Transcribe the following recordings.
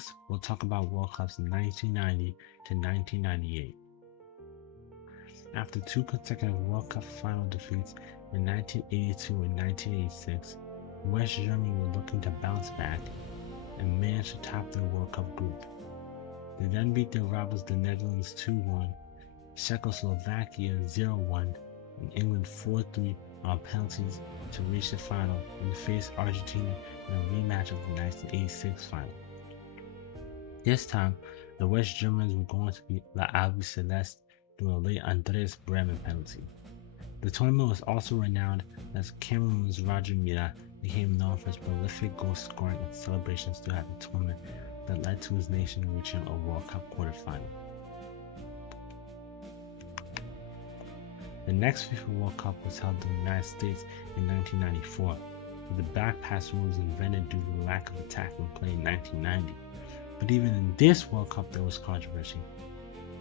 Next, we'll talk about World Cups 1990 to 1998. After two consecutive World Cup final defeats in 1982 and 1986, West Germany were looking to bounce back and managed to top their World Cup group. They then beat their rivals the Netherlands 2-1, Czechoslovakia 0-1, and England 4-3 on penalties to reach the final and face Argentina in a rematch of the 1986 final. This time, the West Germans were going to beat La Albi Celeste through a late Andres Bremen penalty. The tournament was also renowned as Cameroon's Roger Milla became known for his prolific goal scoring and celebrations throughout the tournament that led to his nation reaching a World Cup quarterfinal. The next FIFA World Cup was held in the United States in 1994, with the back pass rule was invented due to the lack of attacking play in 1990. But even in this World Cup there was controversy.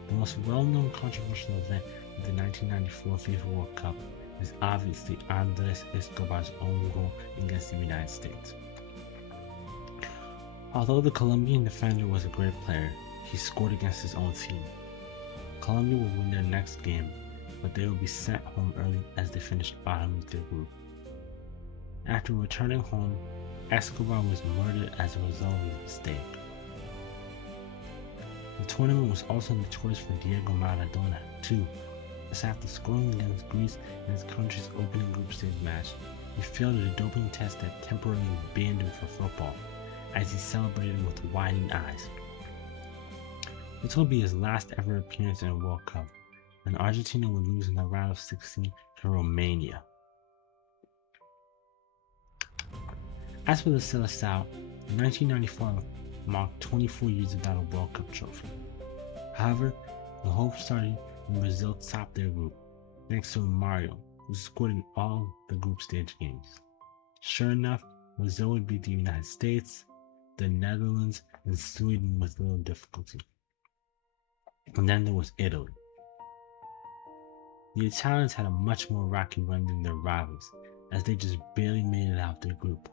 The most well-known controversial event of the 1994 FIFA World Cup is obviously Andres Escobar's own goal against the United States. Although the Colombian defender was a great player, he scored against his own team. Colombia would win their next game, but they would be sent home early as they finished bottom of their group. After returning home, Escobar was murdered as a result of a mistake. The tournament was also notorious for Diego Maradona, too, as after scoring against Greece in his country's opening group stage match, he failed a doping test that temporarily banned him from football, as he celebrated with widened eyes. This will be his last ever appearance in a World Cup, and Argentina would lose in the round of 16 to Romania. As for the Seleção, 1994 marked 24 years without a World Cup trophy. However, the hope started when Brazil topped their group, thanks to Mario, who scored in all the group stage games. Sure enough, Brazil would beat the United States, the Netherlands, and Sweden with little difficulty. And then there was Italy. The Italians had a much more rocky run than their rivals, as they just barely made it out their group,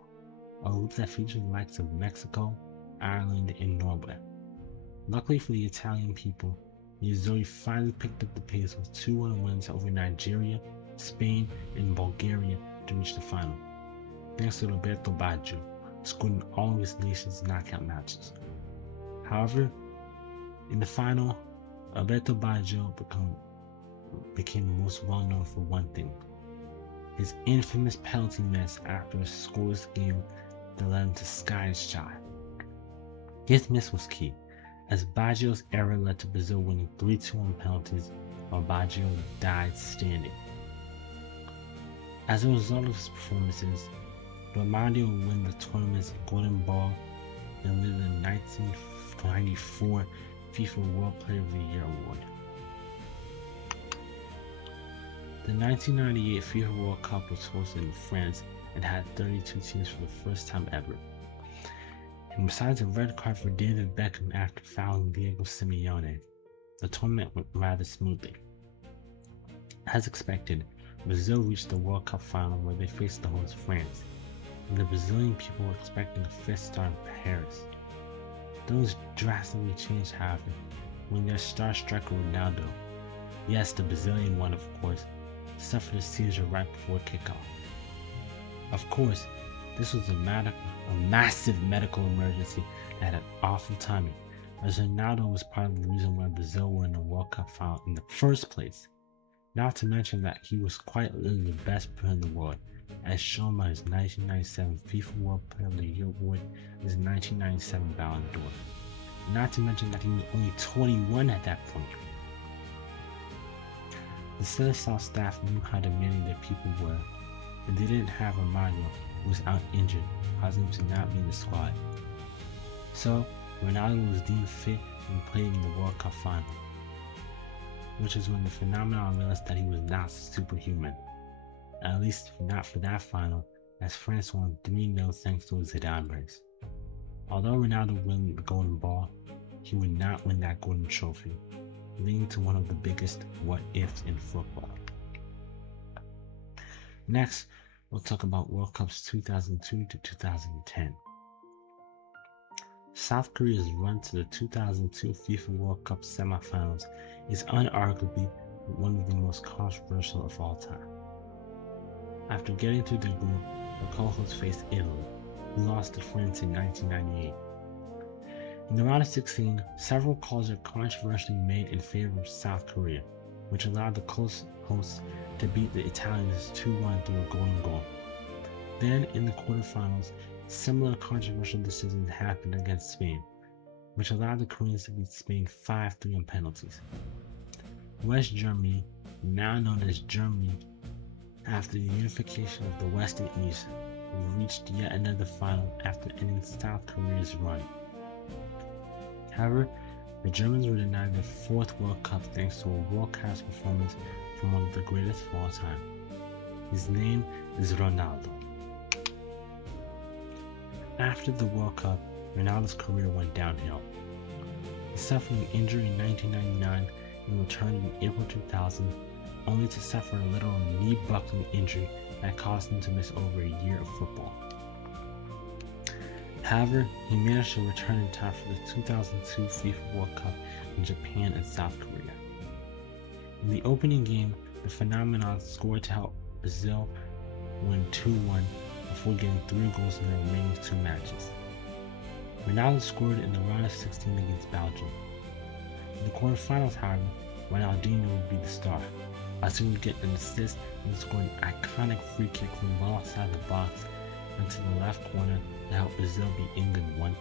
a group that featured the likes of Mexico, Ireland, and Norway. Luckily for the Italian people, the Azzurri finally picked up the pace with 2-1 wins over Nigeria, Spain, and Bulgaria to reach the final, thanks to Roberto Baggio, scoring all of his nation's knockout matches. However, in the final, Roberto Baggio became most well known for one thing: his infamous penalty miss after a scoreless game that led him to sky high. His miss was key, as Baggio's error led to Brazil winning 3-2 on penalties, while Baggio died standing. As a result of his performances, Romario would win the tournament's Golden Ball and win the 1994 FIFA World Player of the Year award. The 1998 FIFA World Cup was hosted in France and had 32 teams for the first time ever. And besides a red card for David Beckham after fouling Diego Simeone, the tournament went rather smoothly. As expected, Brazil reached the World Cup final where they faced the host France, and the Brazilian people were expecting a fifth star in Paris. Those drastically changed, however, when their star striker Ronaldo, yes, the Brazilian one of course, suffered a seizure right before kickoff. Of course, this was a massive medical emergency that had awful timing, as Ronaldo was part of the reason why Brazil were in the World Cup final in the first place. Not to mention that he was quite literally the best player in the world, as shown by his 1997 FIFA World Player of the Year award and his 1997 Ballon d'Or. Not to mention that he was only 21 at that point. The Seleção staff knew how demanding their people were, and they didn't have Romario, who was out injured, causing him to not be in the squad. So, Ronaldo was deemed fit and played in the World Cup final, which is when the phenomenon realized that he was not superhuman. At least not for that final, as France won 3-0 thanks to a Zidane brace. Although Ronaldo won the Golden Ball, he would not win that golden trophy, leading to one of the biggest what-ifs in football. Next, we'll talk about World Cups 2002 to 2010. South Korea's run to the 2002 FIFA World Cup semifinals is unarguably one of the most controversial of all time. After getting through the group, the co-hosts faced Italy, who lost to France in 1998. In the round of 16, several calls are controversially made in favor of South Korea, which allowed the close hosts to beat the Italians 2-1 through a golden goal. Then, in the quarterfinals, similar controversial decisions happened against Spain, which allowed the Koreans to beat Spain 5-3 on penalties. West Germany, now known as Germany, after the unification of the West and East, reached yet another final after ending South Korea's run. However, the Germans were denied their fourth World Cup thanks to a world-class performance from one of the greatest of all time. His name is Ronaldo. After the World Cup, Ronaldo's career went downhill. He suffered an injury in 1999 and returned in April 2000, only to suffer a literal knee buckling injury that caused him to miss over a year of football. However, he managed to return in time for the 2002 FIFA World Cup in Japan and South Korea. In the opening game, the phenomenon scored to help Brazil win 2-1 before getting 3 goals in the remaining 2 matches. Ronaldo scored in the round of 16 against Belgium. In the quarterfinals, however, Ronaldinho would be the star, as he would get an assist and score an iconic free kick from well outside the box into the left corner to help Brazil beat England 1-2.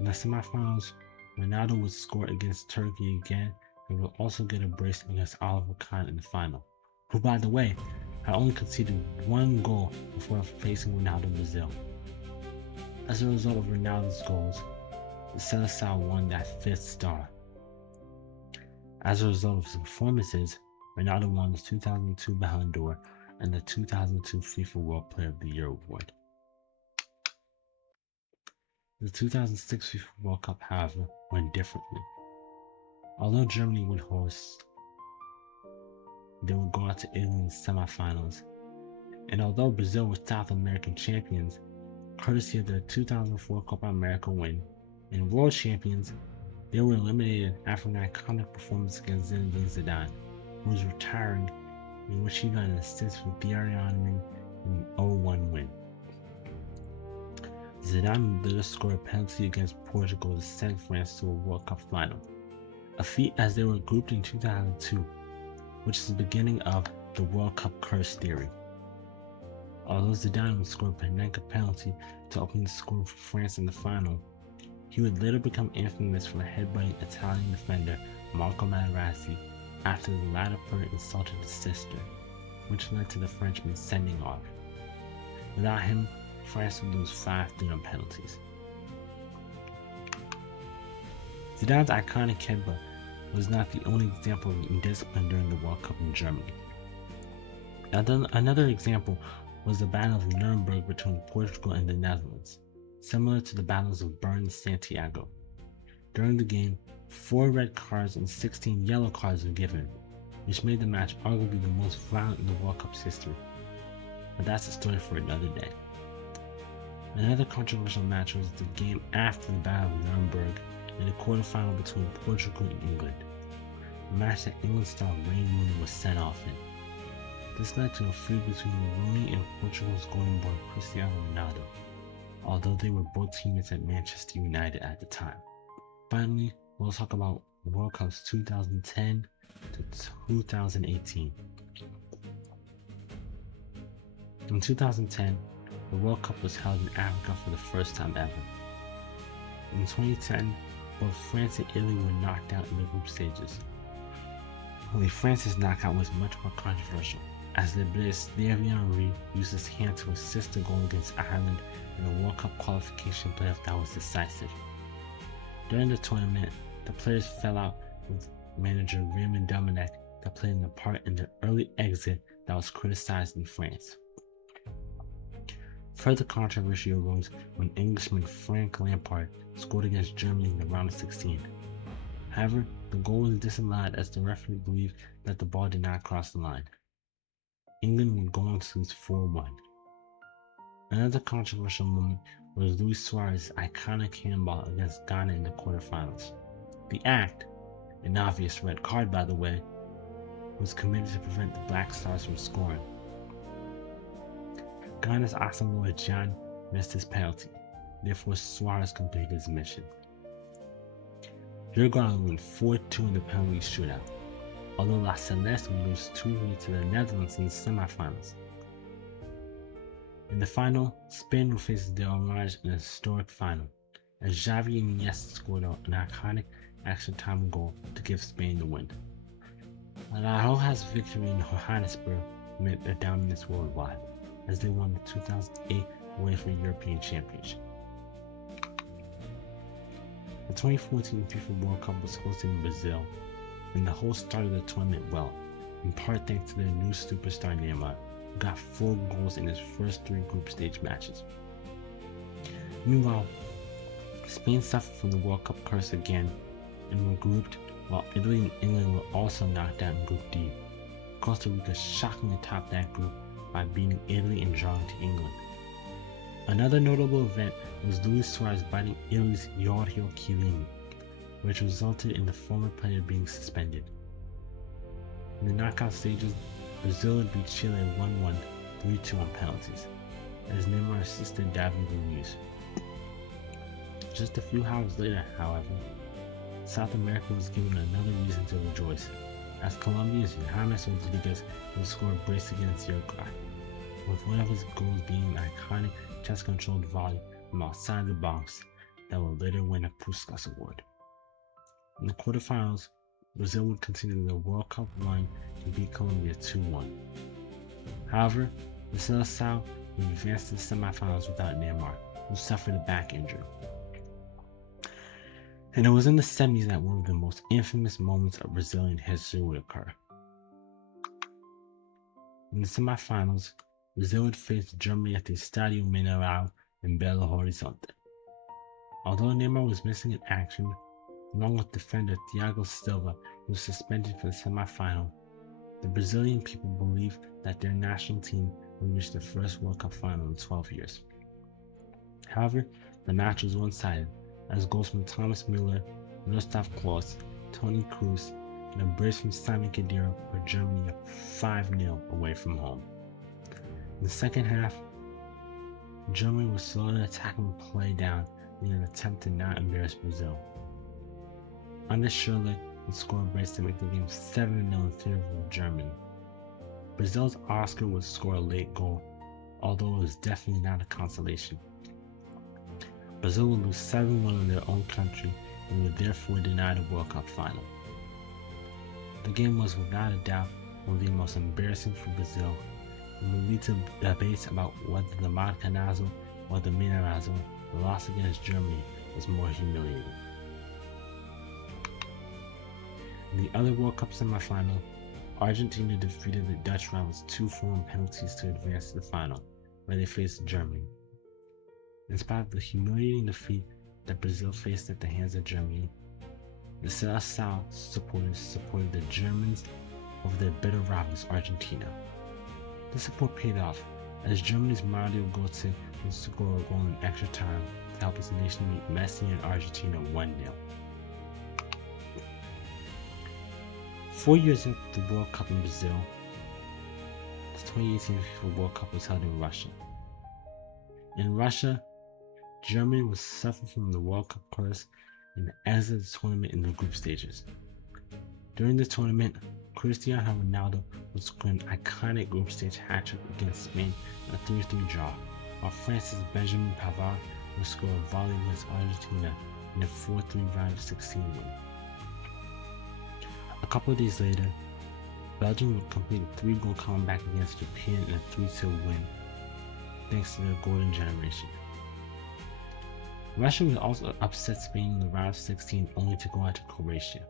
In the semifinals, Ronaldo would score against Turkey again and would also get a brace against Oliver Kahn in the final, who, by the way, had only conceded 1 goal before facing Ronaldo Brazil. As a result of Ronaldo's goals, the Seleção won that 5th star. As a result of his performances, Ronaldo won the 2002 Ballon d'Or and the 2002 FIFA World Player of the Year award. The 2006 FIFA World Cup, however, went differently. Although Germany would host, they would go out to Italy in the semifinals. And although Brazil were South American champions, courtesy of their 2004 Copa America win, and world champions, they were eliminated after an iconic performance against Zinedine Zidane, who was retiring, in which he got an assist for Thierry Henry in an 0-1 win. Zidane would later score a penalty against Portugal to send France to a World Cup final, a feat as they were grouped in 2002, which is the beginning of the World Cup curse theory. Although Zidane would score a Panenka penalty to open the score for France in the final, he would later become infamous for headbutting Italian defender Marco Materazzi after the latter player insulted his sister, which led to the Frenchman sending off. Without him, France would lose 5-3 on penalties. Zidane's iconic headbutt was not the only example of indiscipline during the World Cup in Germany. Another example was the Battle of Nuremberg between Portugal and the Netherlands, similar to the battles of Bern and Santiago. During the game, 4 red cards and 16 yellow cards were given, which made the match arguably the most violent in the World Cup's history. But that's a story for another day. Another controversial match was the game after the Battle of Nuremberg in the quarterfinal between Portugal and England, a match that England star Wayne Rooney was sent off in. This led to a feud between Rooney and Portugal's golden boy Cristiano Ronaldo, although they were both teammates at Manchester United at the time. Finally, we'll talk about World Cups 2010 to 2018. In 2010, the World Cup was held in Africa for the first time ever. In 2010, both France and Italy were knocked out in the group stages. Only France's knockout was much more controversial, as the Blaise Thierry Henry used his hand to assist a goal against Ireland in a World Cup qualification playoff that was decisive. During the tournament, the players fell out with manager Raymond Domenech that played a part in the early exit that was criticized in France. Further controversy arose when Englishman Frank Lampard scored against Germany in the round of 16. However, the goal was disallowed as the referee believed that the ball did not cross the line. England would go on to lose 4-1. Another controversial moment was Luis Suarez's iconic handball against Ghana in the quarterfinals. The act, an obvious red card by the way, was committed to prevent the Black Stars from scoring. Ghana's Asamoah Gyan missed his penalty, therefore Suarez completed his mission. Uruguay would win 4-2 in the penalty shootout, although La Celeste would lose 2-3 to the Netherlands in the semifinals. In the final, Spain would face the Orange in a historic final, as Xavi and Iniesta scored an iconic extra time goal to give Spain the win. La Roja's victory in Johannesburg meant their dominance worldwide, as they won the 2008 UEFA European Championship. The 2014 FIFA World Cup was hosted in Brazil, and the hosts started the tournament well, in part thanks to their new superstar Neymar, who got 4 goals in his first 3 group stage matches. Meanwhile, Spain suffered from the World Cup curse again and were grouped, while Italy and England were also knocked out in Group D. Costa Rica shockingly topped that group by beating Italy and drawing to England. Another notable event was Luis Suarez biting Italy's Giorgio KYLEN, which resulted in the former player being suspended. In the knockout stages, Brazil would beat Chile 1-1, 3-2 on penalties, as Neymar assisted David Luiz. Just a few hours later, however, South America was given another reason to rejoice, as Colombia's James Rodriguez would score a brace against Uruguay, with one of his goals being an iconic chest-controlled volley from outside the box that would later win a Puskas Award. In the quarterfinals, Brazil would continue their World Cup run and beat Colombia 2-1. However, the Seleção would advance to the semifinals without Neymar, who suffered a back injury. And it was in the semis that one of the most infamous moments of Brazilian history would occur. In the semifinals, Brazil would face Germany at the Estádio Mineirão in Belo Horizonte. Although Neymar was missing in action, along with defender Thiago Silva, who was suspended for the semifinal, the Brazilian people believed that their national team would reach the first World Cup final in 12 years. However, the match was one-sided, as goals from Thomas Müller, Miroslav Klose, Toni Kroos, and a brace from Simon Khedira put Germany 5-0 away from home. In the second half, Germany was slowly attacking the play down in an attempt to not embarrass Brazil. Anders Schürrle would score a brace to make the game 7-0 in favor of Germany. Brazil's Oscar would score a late goal, although it was definitely not a consolation. Brazil would lose 7-1 in their own country and would therefore deny the World Cup final. The game was without a doubt one of the most embarrassing for Brazil and would lead to debates about whether the Maracanazo or the Mineirazo, the loss against Germany, was more humiliating. In the other World Cup semifinal, Argentina defeated the Dutch rivals 2-4 on penalties to advance to the final, where they faced Germany. In spite of the humiliating defeat that Brazil faced at the hands of Germany, the Seleção supporters supported the Germans over their bitter rivals Argentina. This support paid off, as Germany's Mario Götze would score a goal in extra time to help his nation beat Messi and Argentina 1-0. 4 years after the World Cup in Brazil, the 2018 FIFA World Cup was held in Russia. In Russia, Germany was suffering from the World Cup curse and exited the tournament in the group stages. During the tournament, Cristiano Ronaldo would score an iconic group stage hat-trick against Spain in a 3-3 draw, while France's Benjamin Pavard would score a volley against Argentina in a 4-3 round of 16 win. A couple of days later, Belgium would complete a 3-goal comeback against Japan in a 3-2 win, thanks to their golden generation. Russia would also upset Spain in the round of 16 only to go out to Croatia.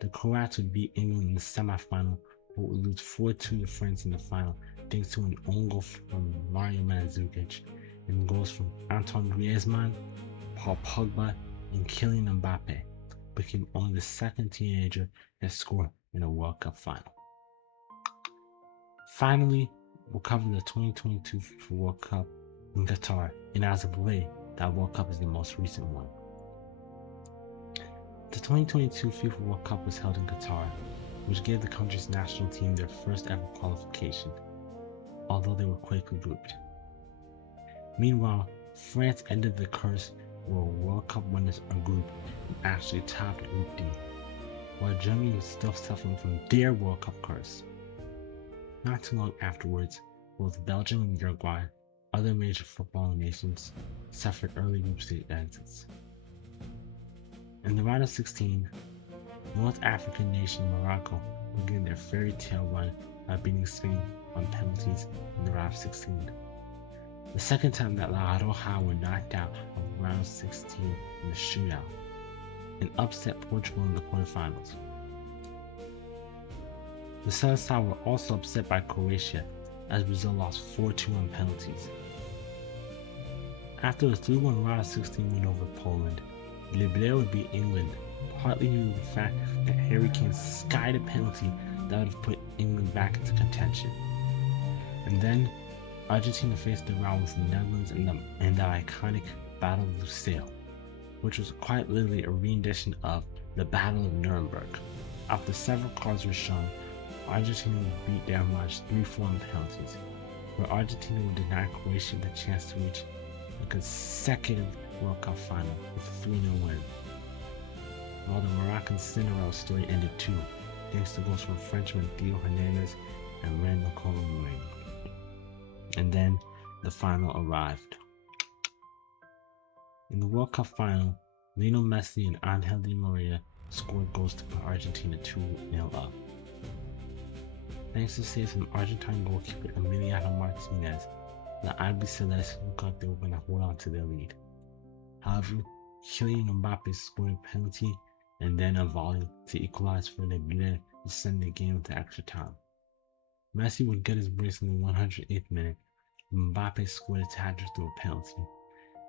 The Croats would beat England in the semi-final, but would lose 4-2 to France in the final thanks to an own goal from Mario Mandzukic and goals from Antoine Griezmann, Paul Pogba, and Kylian Mbappe, became only the second teenager to score in a World Cup final. Finally, we'll cover the 2022 FIFA World Cup in Qatar, and as of late, that World Cup is the most recent one. The 2022 FIFA World Cup was held in Qatar, which gave the country's national team their first ever qualification, although they were quickly grouped. Meanwhile, France ended the curse where World Cup winners are grouped and actually topped Group D, while Germany was still suffering from their World Cup curse. Not too long afterwards, both Belgium and Uruguay, other major footballing nations, suffered early group stage exits. In the round of 16, North African nation Morocco began their fairy tale run by beating Spain on penalties in the round of 16. The second time that La Roja were knocked out of round 16 in the shootout, and upset Portugal in the quarterfinals. The Seleção were also upset by Croatia as Brazil lost 4-2 on penalties. After the 3-1 round of 16 win over Poland, Libya would beat England, partly due to the fact that Harry Kane skied a penalty that would have put England back into contention. And then, Argentina faced the round with the Netherlands in the iconic Battle of Lusail, which was quite literally a rendition of the Battle of Nuremberg. After several cards were shown, Argentina would beat Denmark 3-4 on penalties, where Argentina would deny Croatia the chance to reach a consecutive World Cup final with a 3-0 win. While the Moroccan Cinderella story ended too, thanks to goals from Frenchmen Theo Hernandez and Randall Colomwani. And then the final arrived. In the World Cup final, Lionel Messi and Angel Di Maria scored goals to put Argentina 2-0 up. Thanks to saves from Argentine goalkeeper Emiliano Martinez, the Albiceleste looked like they were going to hold on to their lead. However, Kylian Mbappe scored a penalty and then a volley to equalize for Les Bleus to send the game to extra time. Messi would get his brace in the 108th minute, and Mbappe scored a hat-trick through a penalty,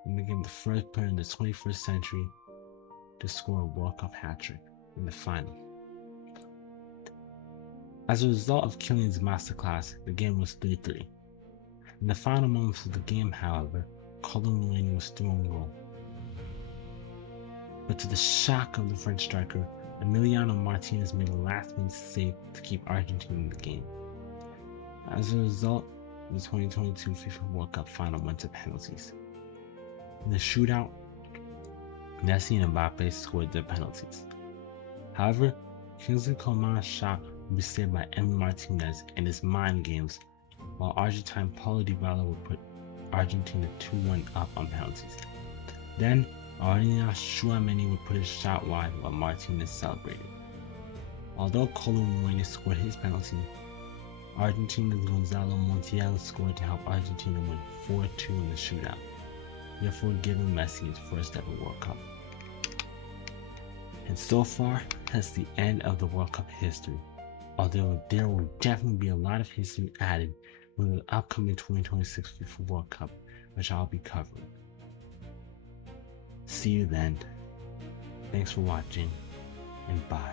and became the first player in the 21st century to score a World Cup hat-trick in the final. As a result of Kylian's masterclass, the game was 3-3. In the final moments of the game, however, Colomwani was still on goal. But to the shock of the French striker, Emiliano Martinez made a last-minute save to keep Argentina in the game. As a result, the 2022 FIFA World Cup final went to penalties. In the shootout, Messi and Mbappe scored their penalties. However, Kingsley Coman's shot would be saved by Emi Martinez and his mind games, while Argentine Paulo Dybala would put Argentina 2-1 up on penalties. Then, Aurelien Tchouameni would put his shot wide while Martinez celebrated. Although Colomwani scored his penalty, Argentina's Gonzalo Montiel scored to help Argentina win 4-2 in the shootout, therefore giving Messi his first ever World Cup. And so far, that's the end of the World Cup history, although there will definitely be a lot of history added with the upcoming 2026 FIFA World Cup, which I'll be covering. See you then. Thanks for watching, and bye.